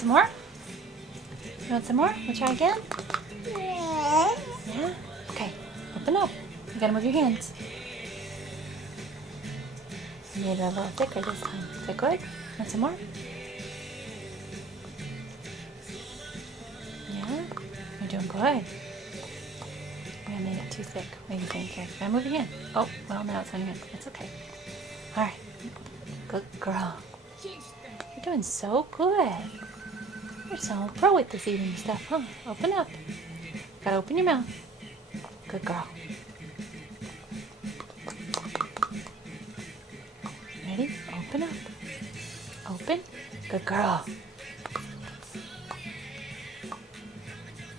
some more? You want some more? We'll try again? Yeah? Okay. Open up. You gotta move your hands. You made it a little thicker this time. Is that good? Want some more? Yeah? You're doing good. I made it too thick. What do you think? Here, gotta move your hand. Oh, well, now it's on your hand. It's okay. Alright. Good girl. You're doing so good. You're so pro with this eating stuff, huh? Open up. Gotta open your mouth. Good girl. Ready? Open up. Open. Good girl.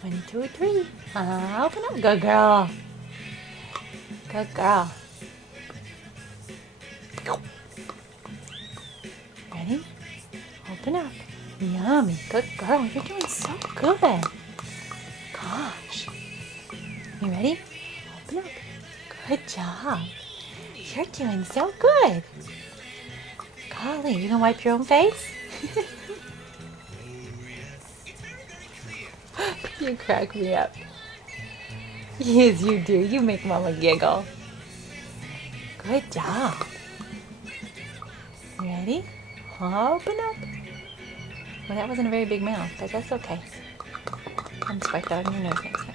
1, 2, 3. Open up. Good girl. Good girl. Ready? Open up. Yummy. Good girl. You're doing so good. Gosh. You ready? Open up. Good job. You're doing so good. Golly, you gonna wipe your own face? You crack me up. Yes, you do. You make Mama giggle. Good job. You ready? Open up. Well, that wasn't a very big mouth, but that's okay. I'm swipe that on your nose next time.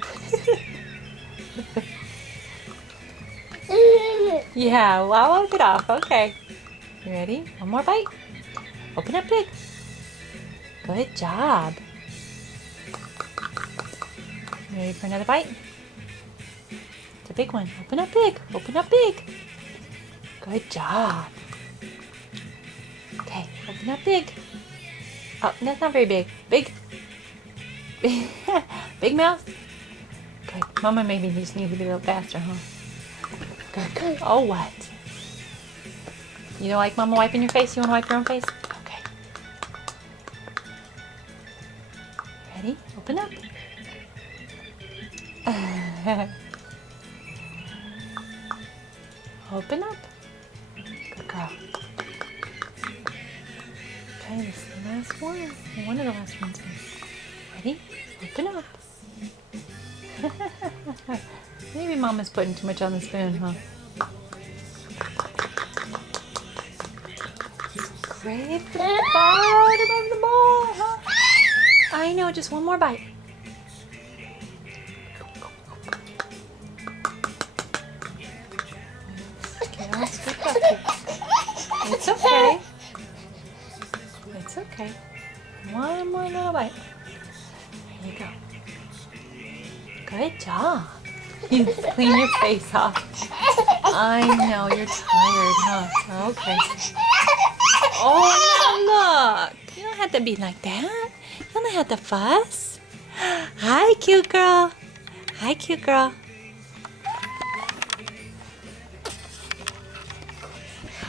Yeah, well, I'll wipe it off. Okay. You ready? One more bite. Open up big. Good job. You ready for another bite? It's a big one. Open up big. Open up big. Good job. Okay, open up big. Oh, that's not very big. Big. Big mouth. Good. Mama maybe just needs to be a little faster, huh? Good, good. Oh, what? You don't like Mama wiping your face? You want to wipe your own face? Okay. Ready? Open up. Open up. Good girl. Okay, this is the last one. One of the last ones. Ready? Open up. Maybe Mama's putting too much on the spoon, huh? Scrape the bottom of the bowl, huh? I know, just one more bite. Get all scooped up here. It's okay. It's okay. One more little bite. There you go. Good job. You clean your face off. I know, you're tired, huh? Okay. Oh, now look. You don't have to be like that. You don't have to fuss. Hi, cute girl. Hi, cute girl.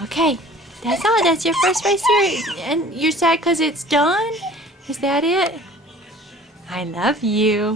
Okay, that's all. That's your first race here. And you're sad because it's done? Is that it? I love you.